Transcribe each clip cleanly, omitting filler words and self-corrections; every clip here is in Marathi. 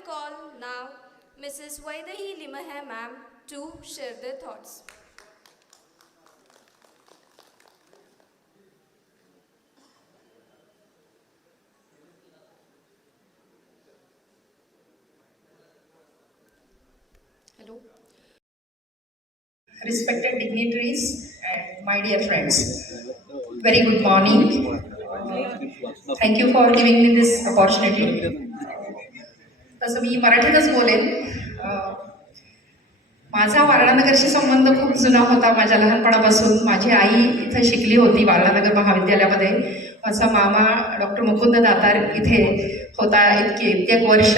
will call now Mrs. Vaidehi Limahe ma'am to share their thoughts. Hello. Respected dignitaries and my dear friends, very good morning. Thank you for giving me this opportunity. तसं मी मराठीतच बोलेन. माझा वारणानगरशी संबंध खूप जुना होता. माझ्या लहानपणापासून माझी आई इथे शिकली होती वारणानगर महाविद्यालयामध्ये. माझा मामा डॉक्टर मुकुंद दातार इथे होता कित्येक वर्ष.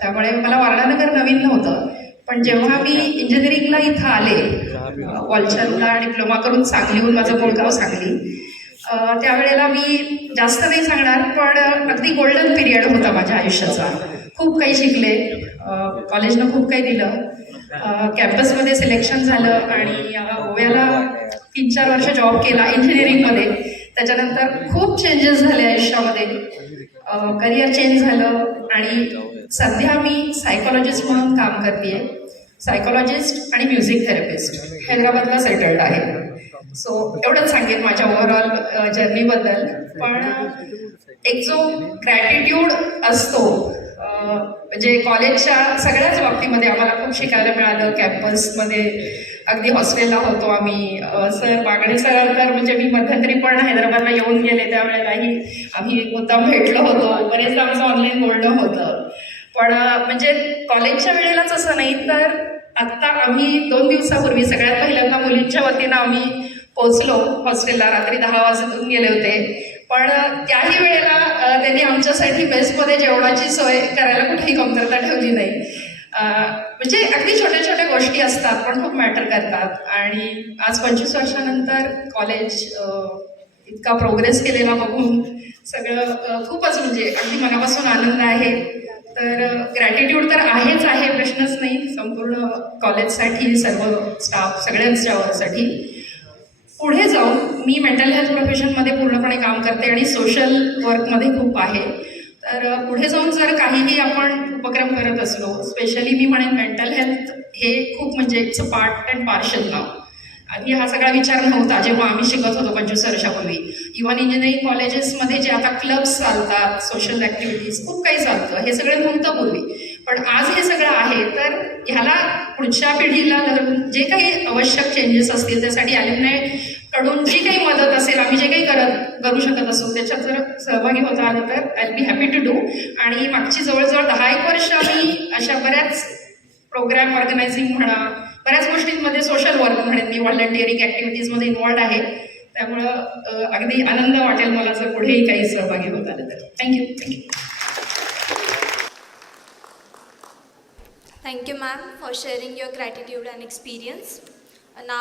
त्यामुळे मला वारणानगर नवीन नव्हतं. पण जेव्हा मी इंजिनिअरिंगला इथं आले, वॉलचरला डिप्लोमा करून सांगलीहून, माझं मूळ गाव सांगली, त्यावेळेला मी जास्त नाही सांगणार, पण अगदी गोल्डन पिरियड होता माझ्या आयुष्याचा. खूप काही शिकले, कॉलेजनं खूप काही दिलं, कॅम्पसमध्ये सिलेक्शन झालं आणि गोव्याला 3-4 वर्ष जॉब केला इंजिनिअरिंगमध्ये. त्याच्यानंतर खूप चेंजेस झाले आयुष्यामध्ये, करिअर चेंज झालं आणि सध्या मी सायकोलॉजिस्ट म्हणून काम करते. सायकोलॉजिस्ट आणि म्युझिक थेरपिस्ट, हैदराबादला सेटल्ड आहे. सो एवढंच सांगेन माझ्या ओव्हरऑल जर्नीबद्दल. पण एक जो ग्रॅटिट्यूड असतो, म्हणजे कॉलेजच्या सगळ्याच बाबतीमध्ये आम्हाला खूप शिकायला मिळालं. कॅम्पसमध्ये अगदी हॉस्टेलला होतो आम्ही. सर बागडे सर तर म्हणजे मी मध्यंतरी पण हैदराबादला येऊन गेले, त्यावेळेलाही आम्ही मुद्दाम भेटलो होतो. बरेचदा आमचं ऑनलाईन बोलणं होतं. पण म्हणजे कॉलेजच्या वेळेलाच असं नाही, तर आत्ता आम्ही 2 दिवसापूर्वी सगळ्यात पहिल्यांदा मुलींच्या वतीनं आम्ही पोचलो हॉस्टेलला. रात्री 10 वाजून गेले होते. पण त्याही वेळेला त्यांनी आमच्यासाठी बेस्टमध्ये जेवणाची सोय करायला कुठेही कमतरता ठेवली नाही. म्हणजे अगदी छोट्या छोट्या गोष्टी असतात पण खूप मॅटर करतात. आणि आज 25 वर्षानंतर कॉलेज इतका प्रोग्रेस केलेला बघून सगळं खूपच म्हणजे अगदी मनापासून आनंद आहे. तर ग्रॅटिट्यूड तर आहेच आहे, प्रश्नच नाही, संपूर्ण कॉलेजसाठी, सर्व स्टाफ सगळ्यांच्यासाठी. पुढे जाऊन मी मेंटल हेल्थ प्रोफेशनमध्ये पूर्णपणे काम करते आणि सोशल वर्कमध्ये खूप आहे. तर पुढे जाऊन जर काहीही आपण उपक्रम करत असलो, स्पेशली मी म्हणेन मेंटल हेल्थ हे खूप म्हणजे it's a part and parcel नाव. आधी हा सगळा विचार नव्हता जेव्हा आम्ही शिकत होतो 25 वर्षापूर्वी. इव्हन इंजिनिअरिंग कॉलेजेसमध्ये जे आता क्लब्स चालतात, सोशल ॲक्टिव्हिटीज, खूप काही चालतं, हे सगळं नव्हतं पूर्वी. पण आज हे सगळं आहे. तर ह्याला पुढच्या पिढीला धरून जे काही आवश्यक चेंजेस असतील, त्यासाठी ॲल्युमनाय कडून जी काही मदत असेल, आम्ही जे काही करू शकत असू, त्याच्यात जर सहभागी होता आलं तर I be happy to do. आणि मागची जवळजवळ 10-1 वर्ष आम्ही अशा बऱ्याच प्रोग्रॅम ऑर्गनायझिंग म्हणा, बऱ्याच गोष्टींमध्ये सोशल वर्क म्हणेन मी, व्हॉलंटिअरिंग ॲक्टिव्हिटीजमध्ये इन्व्हॉल्ड आहे. त्यामुळं अगदी आनंद वाटेल मला जर पुढेही काही सहभागी होत आलं तर. Thank you. Thank you ma'am for sharing your gratitude and experience. Now